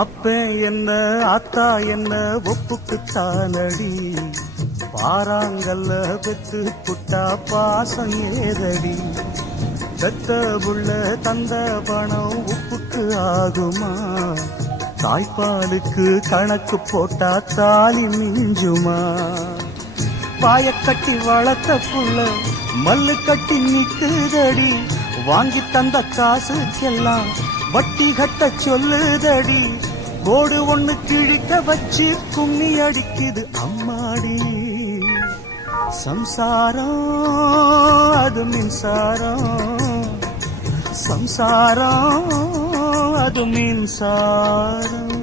அப்ப என்ன அத்தா என்ன ஒப்புக்குத்தானடி, பாறாங்கல்ல பெத்து புட்டா பாசம் ஏதடி, பெத்த புள்ள தந்த பணம் உப்புக்கு ஆகுமா, தாய்ப்பாலுக்கு கணக்கு போட்டா தாலி மிஞ்சுமா, பாயக்கட்டி வளர்த்த புள்ள மல்லு கட்டி நிக்குதடி, வாங்கி தந்த காசுக்கெல்லாம் வட்டி கட்ட சொல்லுதடி, கோடு ஒண்ணு கிழிக்க வச்சு கும்மி அடிக்குது அம்மாடி, சம்சாரம் அது மின்சாரம், சம்சாரம் அது மின்சாரம்.